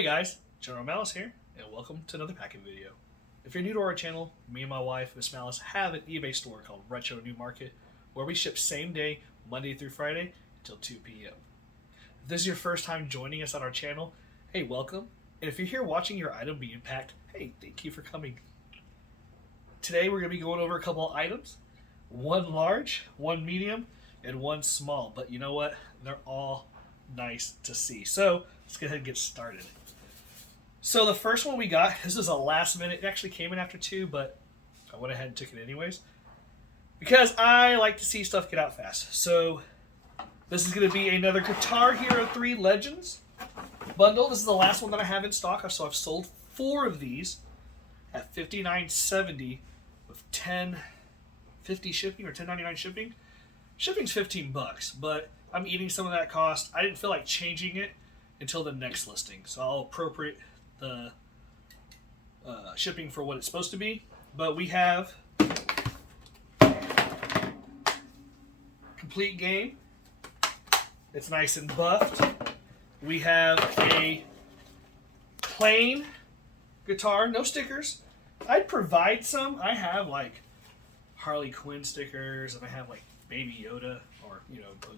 Hey guys, General Malice here, and welcome to another packing video. If you're new to our channel, me and my wife, Miss Malice, have an eBay store called Retro New Market, where we ship same day, Monday through Friday, until 2 p.m. If this is your first time joining us on our channel, hey, welcome. And if you're here watching your item being packed, hey, thank you for coming. Today we're going to be going over a couple of items. One large, one medium, and one small. But you know what? They're all nice to see. So let's go ahead and get started. So the first one we got, this is a last minute. It actually came in after 2, but I went ahead and took it anyways, because I like to see stuff get out fast. So this is going to be another Guitar Hero 3 Legends bundle. This is the last one that I have in stock, so I've sold 4 of these at $59.70 with $10.50 shipping or $10.99 shipping. Shipping's $15, but I'm eating some of that cost. I didn't feel like changing it until the next listing, so I'll appropriate the shipping for what it's supposed to be. But we have complete game. It's nice and buffed. We have a plain guitar, no stickers. I'd provide some. I have like Harley Quinn stickers, and I have like Baby Yoda or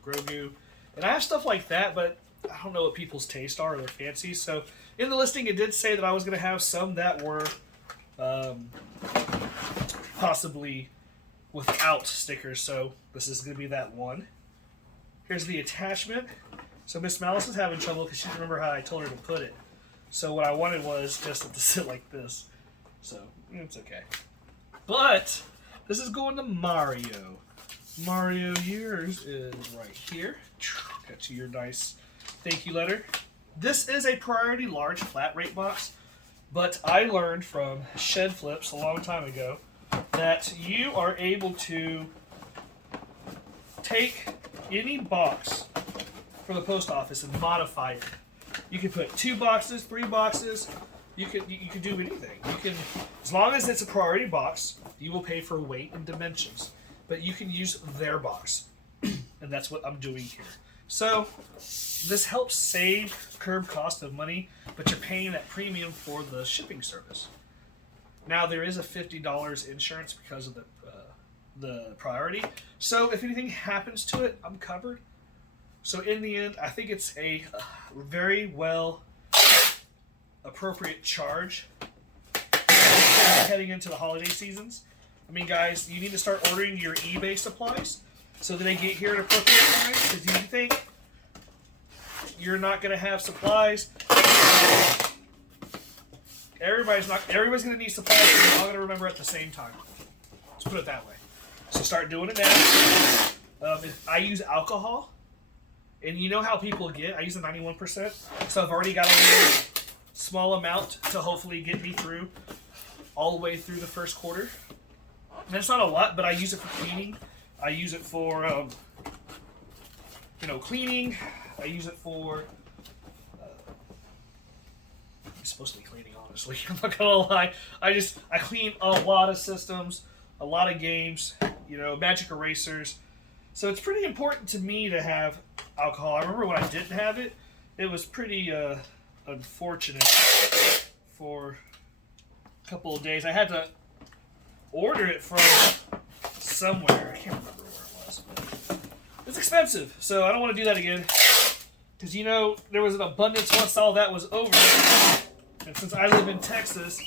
Grogu, and I have stuff like that, but I don't know what people's tastes are or their fancies. So in the listing, it did say that I was going to have some that were possibly without stickers. So this is going to be that one. Here's the attachment. So Miss Malice is having trouble because she didn't remember how I told her to put it. So what I wanted was just to sit like this. So it's okay. But this is going to Mario. Mario, yours is right here. Got you your nice thank you letter. This is a priority large flat rate box, but I learned from Shed Flips a long time ago that you are able to take any box from the post office and modify it. You can put 2 boxes, 3 boxes. You can do anything. You can, as long as it's a priority box, you will pay for weight and dimensions. But you can use their box, and that's what I'm doing here. So this helps save curb cost of money, but you're paying that premium for the shipping service. Now there is a $50 insurance because of the priority. So if anything happens to it, I'm covered. So in the end, I think it's a very well appropriate charge heading into the holiday seasons. I mean, guys, you need to start ordering your eBay supplies so that they get here at appropriate times. Because if you think you're not going to have supplies, everybody's going to need supplies, and you're all going to remember at the same time. Let's put it that way. So start doing it now. I use alcohol, and you know how people get. I use a 91%, so I've already got a little small amount to hopefully get me through all the way through the first quarter. And it's not a lot, but I use it for cleaning. I use it for, cleaning. I use it for, I'm supposed to be cleaning, honestly. I'm not going to lie. I clean a lot of systems, a lot of games, magic erasers. So it's pretty important to me to have alcohol. I remember when I didn't have it, it was pretty unfortunate for a couple of days. I had to order it from somewhere. I can't remember where it was, but it's expensive, so I don't want to do that again. Because there was an abundance once all that was over, and since I live in Texas,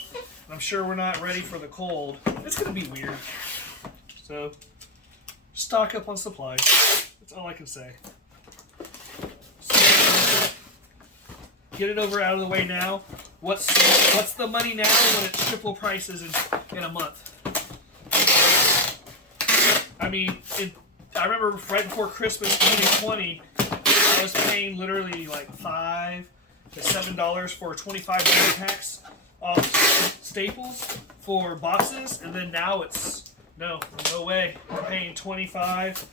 I'm sure we're not ready for the cold. It's gonna be weird. So stock up on supplies. That's all I can say. So, get it over out of the way now. What's the money now when it's triple prices in a month? I mean, I remember right before Christmas 2020, I was paying literally like $5 to $7 for 25 packs of Staples for boxes, and then now it's no way. We're paying $25,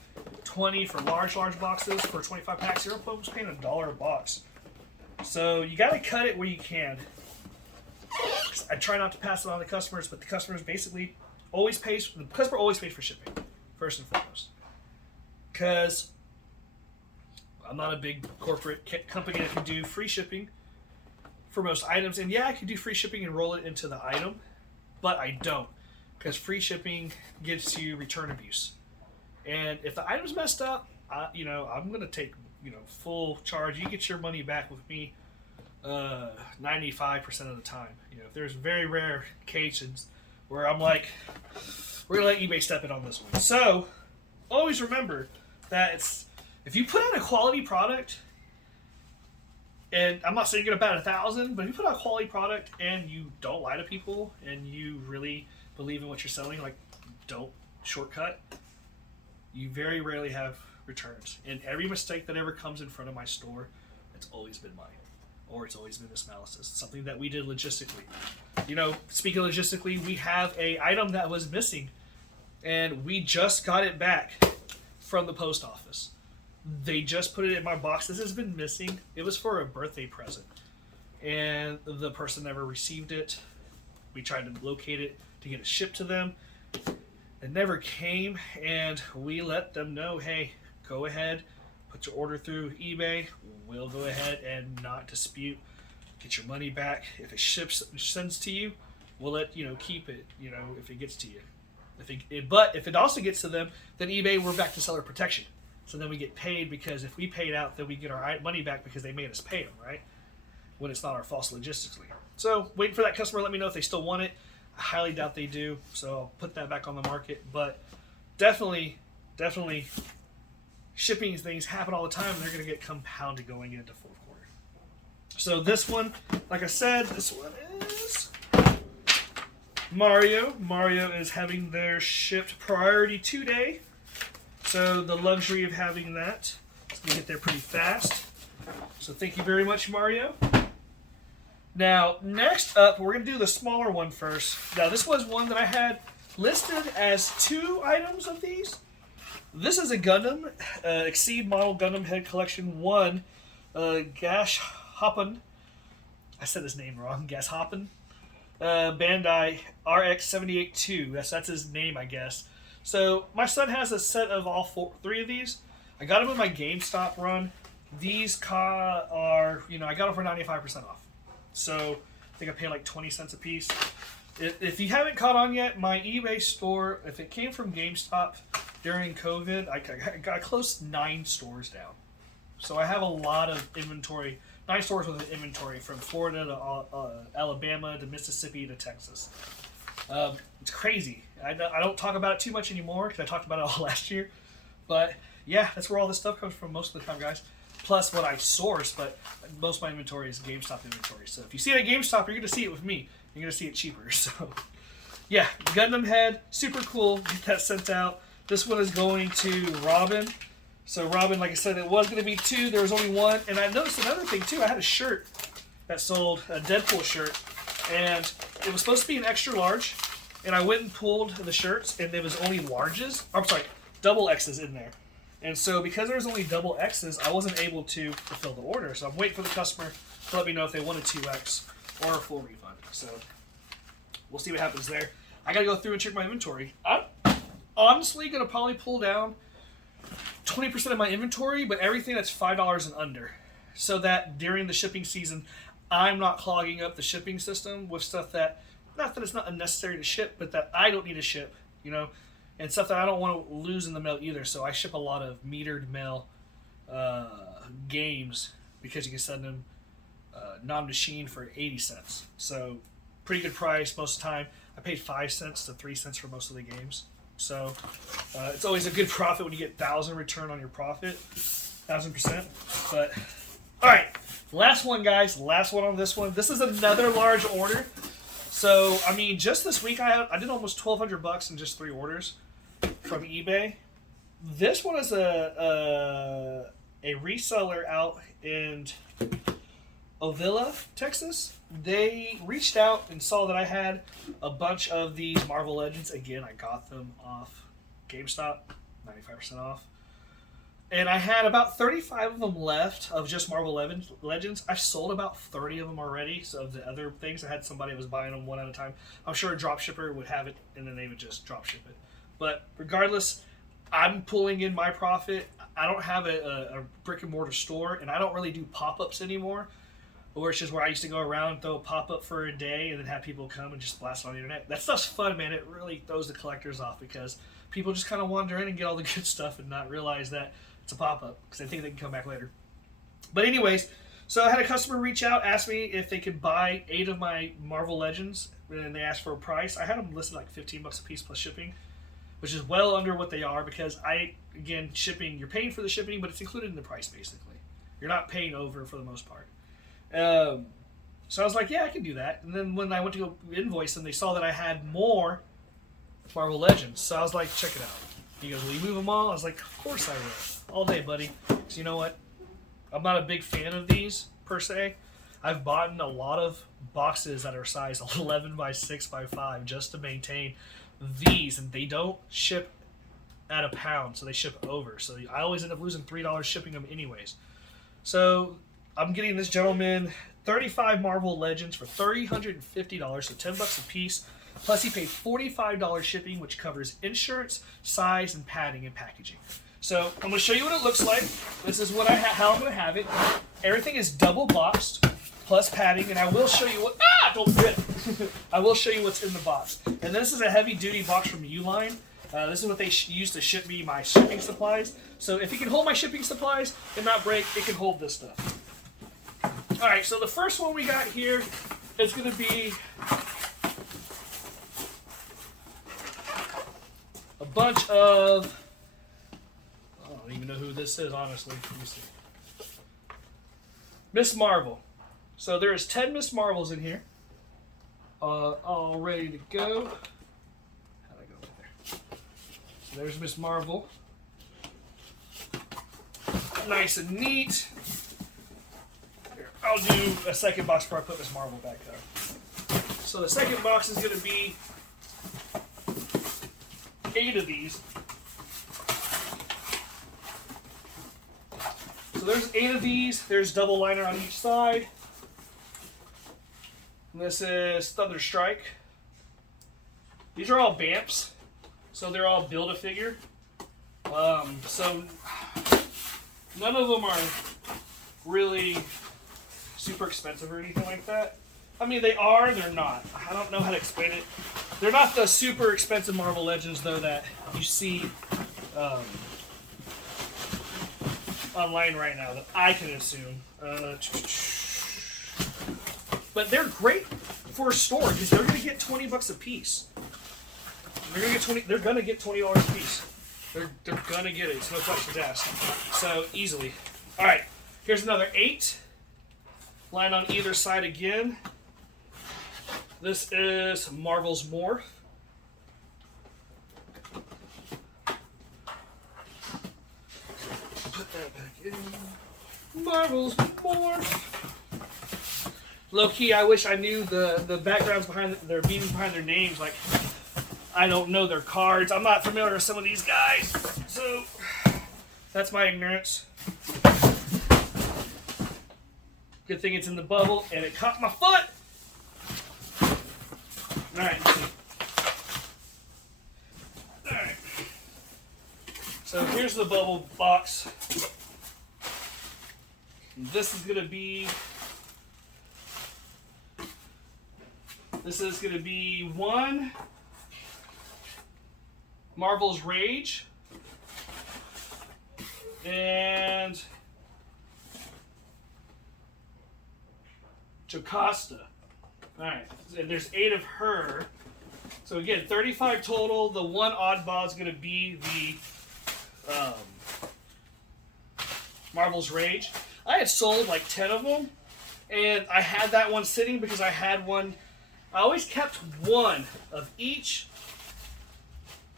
$20 for large boxes for 25 packs. You're almost paying $1 a box. So you got to cut it where you can. I try not to pass it on to customers, but the customers basically always pays. The customer always pays for shipping, first and foremost. Because I'm not a big corporate company that can do free shipping for most items. And yeah, I could do free shipping and roll it into the item, but I don't, because free shipping gets you return abuse. And if the item's messed up, I'm going to take, full charge. You get your money back with me 95% of the time. If there's very rare occasions where I'm like, we're going to let eBay step in on this one. So always remember that if you put out a quality product, and I'm not saying you're going to bat 1,000, but if you put out a quality product and you don't lie to people and you really believe in what you're selling, like don't shortcut, you very rarely have returns. And every mistake that ever comes in front of my store, it's always been mine. Or it's always been Miss Malice's. Something that we did logistically. Speaking of logistically, we have a item that was missing. And we just got it back from the post office. They just put it in my box. This has been missing. It was for a birthday present. And the person never received it. We tried to locate it to get it shipped to them. It never came, and we let them know, hey, go ahead, put your order through eBay. We'll go ahead and not dispute. Get your money back. If it sends to you, we'll let keep it. If it gets to you. But if it also gets to them, then eBay, we're back to seller protection. So then we get paid, because if we paid out, then we get our money back because they made us pay them, right? When it's not our fault logistically. So waiting for that customer to let me know if they still want it. I highly doubt they do, so I'll put that back on the market. But definitely, shipping things happen all the time, and they're going to get compounded going into fourth quarter. So this one, like I said, this one is Mario. Mario is having their shipped priority 2-day. So the luxury of having that, it's going to get there pretty fast. So thank you very much, Mario. Now, next up, we're going to do the smaller one first. Now, this was one that I had listed as 2 items of these. This is a Gundam, Exceed Model Gundam Head Collection 1, Gash Hoppen. I said his name wrong, Gas Hoppen. Bandai RX-78-2. That's his name, I guess. So, my son has a set of all 3 of these. I got them in my GameStop run. These are, I got them for 95% off. So, I think I paid like 20 cents a piece. If you haven't caught on yet, my eBay store, if it came from GameStop during COVID, I closed 9 stores down. So I have a lot of inventory, 9 stores with an inventory from Florida to Alabama to Mississippi to Texas. It's crazy. I don't talk about it too much anymore because I talked about it all last year. But yeah, that's where all this stuff comes from most of the time, guys. Plus what I source, but most of my inventory is GameStop inventory. So if you see it at GameStop, you're going to see it with me. You're going to see it cheaper. So yeah, Gundam Head, super cool. Get that sent out. This one is going to Robin. So Robin, like I said, it was going to be 2. There was only 1. And I noticed another thing too. I had a shirt that sold, a Deadpool shirt. And it was supposed to be an extra large. And I went and pulled the shirts, and there was only larges. I'm sorry, double X's in there. And so because there was only double X's, I wasn't able to fulfill the order. So I'm waiting for the customer to let me know if they want a 2X or a full refund. So we'll see what happens there. I got to go through and check my inventory. I'm honestly going to probably pull down 20% of my inventory, but everything that's $5 and under. So that during the shipping season, I'm not clogging up the shipping system with stuff that, not that it's not unnecessary to ship, but that I don't need to ship, and stuff that I don't want to lose in the mail either. So I ship a lot of metered mail games because you can send them non-machine for 80 cents. So pretty good price most of the time. I paid 5 cents to 3 cents for most of the games. So it's always a good profit when you get 1,000 return on your profit, 1,000%. But all right, last one, guys. Last one on this one. This is another large order. So I mean, just this week I did almost $1,200 in just 3 orders from eBay. This one is a reseller out in Ovilla, Texas. They reached out and saw that I had a bunch of these Marvel Legends. Again, I got them off GameStop, 95% off. And I had about 35 of them left of just Marvel Legends. I've sold about 30 of them already. So of the other things, I had somebody that was buying them one at a time. I'm sure a dropshipper would have it, and then they would just dropship it. But regardless, I'm pulling in my profit. I don't have a brick and mortar store, and I don't really do pop-ups anymore. Or it's just where I used to go around, throw a pop-up for a day, and then have people come and just blast it on the internet. That stuff's fun, man. It really throws the collectors off because people just kind of wander in and get all the good stuff and not realize that it's a pop-up because they think they can come back later. But anyways, so I had a customer reach out, ask me if they could buy 8 of my Marvel Legends, and they asked for a price. I had them listed like $15 a piece plus shipping, which is well under what they are because again, shipping, you're paying for the shipping, but it's included in the price basically. You're not paying over for the most part. So I was like, yeah, I can do that. And then when I went to go invoice them, they saw that I had more Marvel Legends. So I was like, check it out. He goes, will you move them all? I was like, of course I will. All day, buddy. So you know what? I'm not a big fan of these, per se. I've bought a lot of boxes that are size 11 by 6 by 5 just to maintain these. And they don't ship at a pound, so they ship over. So I always end up losing $3 shipping them anyways. So I'm getting this gentleman 35 Marvel Legends for $350, so $10 a piece. Plus he paid $45 shipping, which covers insurance, size, and padding and packaging. So I'm going to show you what it looks like. This is what how I'm going to have it. Everything is double boxed, plus padding, and I will show you what. Don't rip. I will show you what's in the box. And this is a heavy-duty box from Uline. This is what they use to ship me my shipping supplies. So if it can hold my shipping supplies and not break, it can hold this stuff. Alright, so the first one we got here is going to be a bunch of... I don't even know who this is, honestly. Let me see. Miss Marvel. So there's 10 Miss Marvels in here. All ready to go. How'd I go over there? So there's Miss Marvel. Nice and neat. Here, I'll do a second box before I put Miss Marvel back up. So the second box is going to be 8 of these. So there's 8 of these. There's double liner on each side. And this is Thunder Strike. These are all BAMPs, so they're all Build-A-Figure. So none of them are really super expensive or anything like that. I mean, they are, they're not. I don't know how to explain it. They're not the super expensive Marvel Legends, though, that you see online right now that I can assume. But they're great for a store because they're going to get $20 a piece. They're going to get $20. They're going to get $20 a piece. They're going to get it. It's no questions asked. So easily. All right. Here's another 8. Line on either side again. This is Marvel's Morph. Put that back in. Marvel's Morph. Low key, I wish I knew the backgrounds behind their meaning behind their names. Like, I don't know their cards. I'm not familiar with some of these guys, so that's my ignorance. Good thing it's in the bubble, and it caught my foot. All right. All right. So here's the bubble box. This is gonna be. This is going to be 1 Marvel's Rage and Jocasta. Alright, and there's 8 of her. So again, 35 total. The one oddball is going to be the Marvel's Rage. I had sold like 10 of them, and I had that one sitting because I had one. I always kept one of each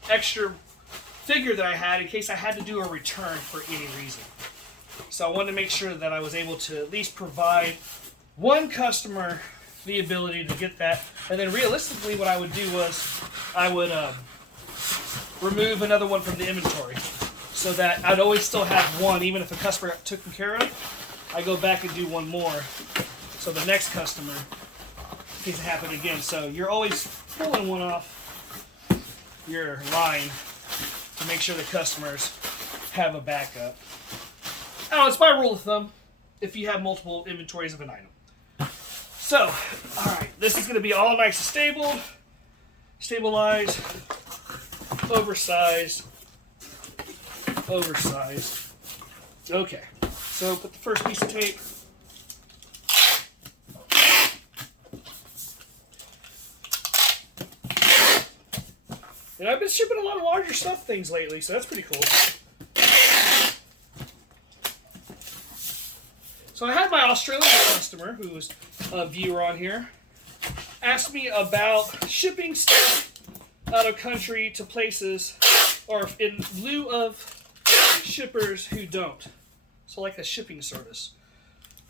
extra figure that I had in case I had to do a return for any reason. So I wanted to make sure that I was able to at least provide one customer the ability to get that. And then realistically what I would do was I would remove another one from the inventory so that I'd always still have one, even if a customer got taken care of. I go back and do one more so the next customer in case it happened again. So you're always pulling one off your line to make sure the customers have a backup. Oh, it's my rule of thumb if you have multiple inventories of an item. So, alright, this is going to be all nice and stable, stabilized, oversized. Okay, so put the first piece of tape. And I've been shipping a lot of larger stuff things lately, so that's pretty cool. So I had my Australian customer, who was a viewer on here, ask me about shipping stuff out of country to places, or in lieu of shippers who don't. So like a shipping service.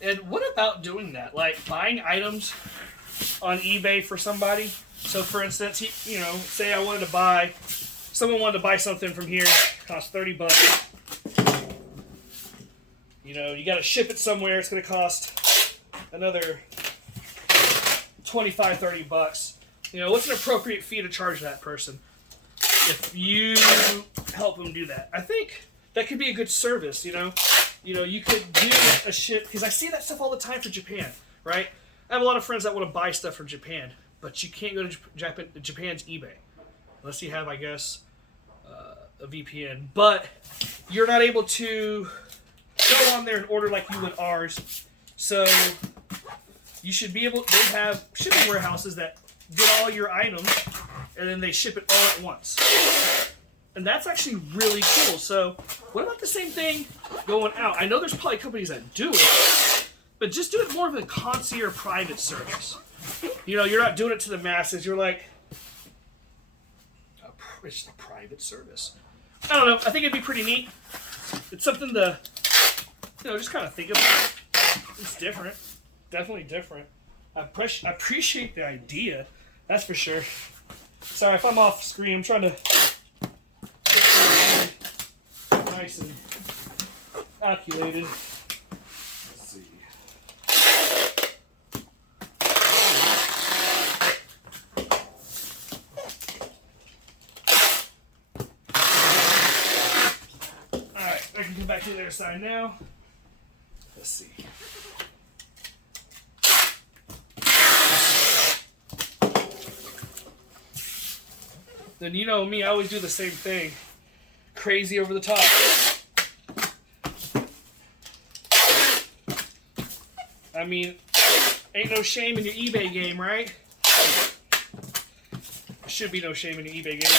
And what about doing that? Like buying items on eBay for somebody. So for instance, say I wanted to buy, someone wanted to buy something from here, cost $30. You got to ship it somewhere. It's going to cost another $25, $30. What's an appropriate fee to charge that person if you help them do that? I think that could be a good service. You could do a ship, because I see that stuff all the time for Japan, right? I have a lot of friends that want to buy stuff from Japan, but you can't go to Japan's eBay unless you have, I guess, a VPN. But you're not able to go on there and order like you would ours. So you should be able. They have shipping warehouses that get all your items and then they ship it all at once. And that's actually really cool. So what about the same thing going out? I know there's probably companies that do it, but just do it more of a concierge private service. You're not doing it to the masses. You're like, it's a private service. I don't know. I think it'd be pretty neat. It's something to, just kind of think about. It's different. Definitely different. I appreciate the idea. That's for sure. Sorry if I'm off screen. I'm trying to get nice and calculated. Let's see. Alright, I can come back to the other side now. Let's see. Then you know me, I always do the same thing. Crazy over the top. I mean, ain't no shame in your eBay game, right? There should be no shame in your eBay game.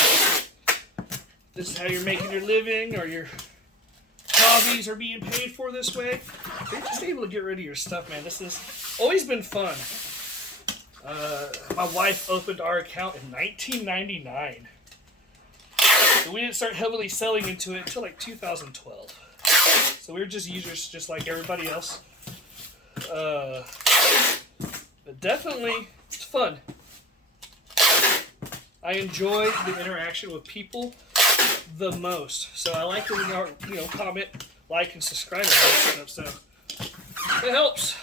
This is how you're making your living, or your hobbies are being paid for this way. You're just able to get rid of your stuff, man. This has always been fun. My wife opened our account in 1999. So we didn't start heavily selling into it until like 2012. So we were just users just like everybody else. But definitely, it's fun. I enjoy the interaction with people the most. So I like when you comment, like, and subscribe and all that stuff. So it helps.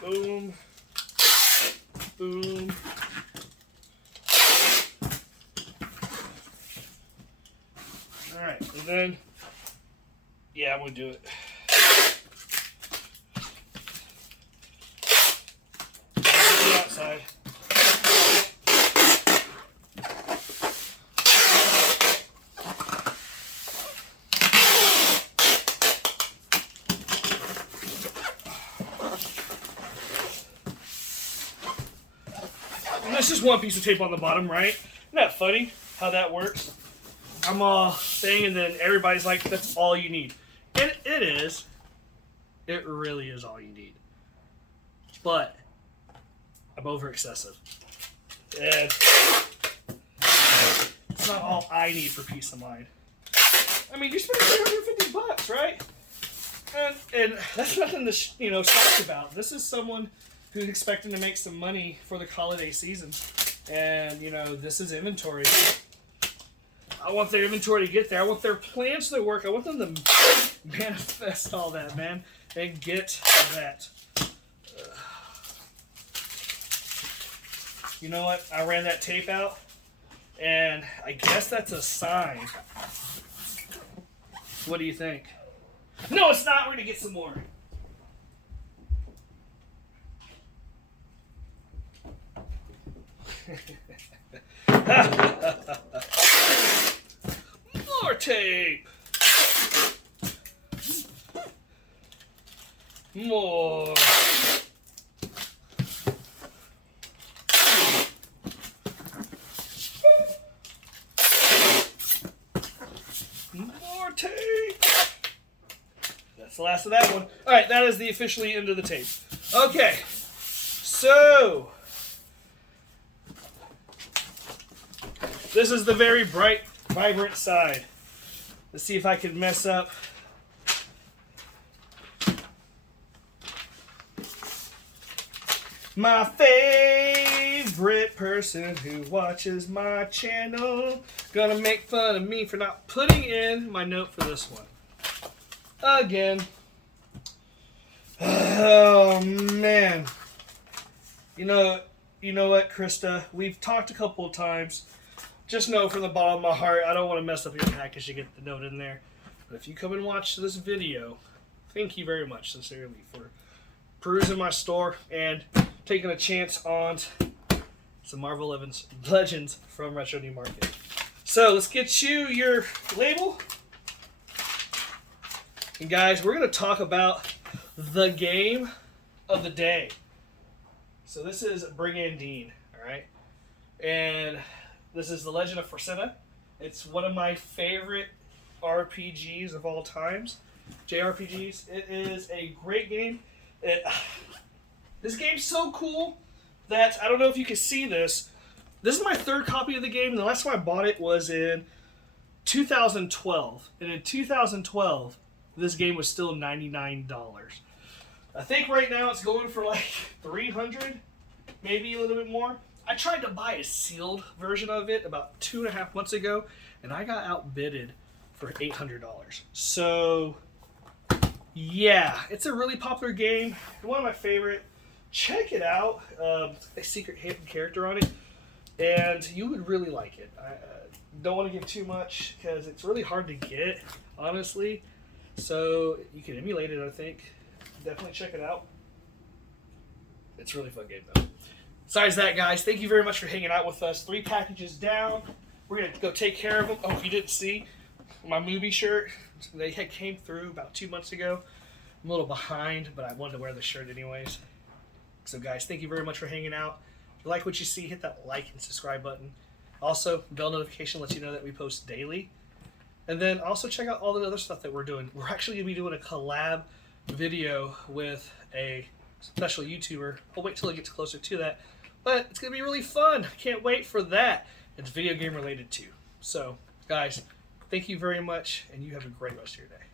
Boom. Boom. Alright, and then, yeah, I'm going to do it. The outside. This is one piece of tape on the bottom, right? Isn't that funny how that works? I'm all saying, and then everybody's like, that's all you need. And it is. It really is all you need. But I'm over excessive. And it's not all I need for peace of mind. I mean, you're spending $350, right? And that's nothing to talk about. This is someone who's expecting to make some money for the holiday season. And, this is inventory. I want their inventory to get there. I want their plans to work. I want them to manifest all that, man, and get that. You know what? I ran that tape out, and I guess that's a sign. What do you think? No, it's not. We're going to get some more. More tape. More. More tape. That's the last of that one. All right, that is the officially end of the tape. Okay, so this is the very bright, vibrant side. Let's see if I can mess up. My favorite person who watches my channel gonna make fun of me for not putting in my note for this one. Again. Oh, man. You know what, Krista? We've talked a couple of times. Just know from the bottom of my heart, I don't want to mess up your package to get the note in there. But if you come and watch this video, thank you very much, sincerely, for perusing my store and taking a chance on some Marvel Legends from Retro New Market. So let's get you your label. And guys, we're going to talk about the game of the day. So this is Brigandine, all right? And this is The Legend of Frosinna. It's one of my favorite RPGs of all times, JRPGs. It is a great game. This game's so cool that I don't know if you can see this. This is my third copy of the game, and the last time I bought it was in 2012. And in 2012, this game was still $99. I think right now it's going for like $300, maybe a little bit more. I tried to buy a sealed version of it about 2.5 months ago, and I got outbidded for $800. So, yeah, it's a really popular game. One of my favorite. Check it out. A secret hidden character on it, and you would really like it. I don't want to give too much because it's really hard to get, honestly. So you can emulate it, I think. Definitely check it out. It's a really fun game, though. Besides that, guys, thank you very much for hanging out with us. 3 packages down. We're going to go take care of them. Oh, if you didn't see, my movie shirt, they had came through about 2 months ago. I'm a little behind, but I wanted to wear the shirt anyways. So, guys, thank you very much for hanging out. If you like what you see, hit that like and subscribe button. Also, bell notification lets you know that we post daily. And then also check out all the other stuff that we're doing. We're actually going to be doing a collab video with a special YouTuber. We'll wait till it gets closer to that. But it's going to be really fun. Can't wait for that. It's video game related too. So, guys, thank you very much, and you have a great rest of your day.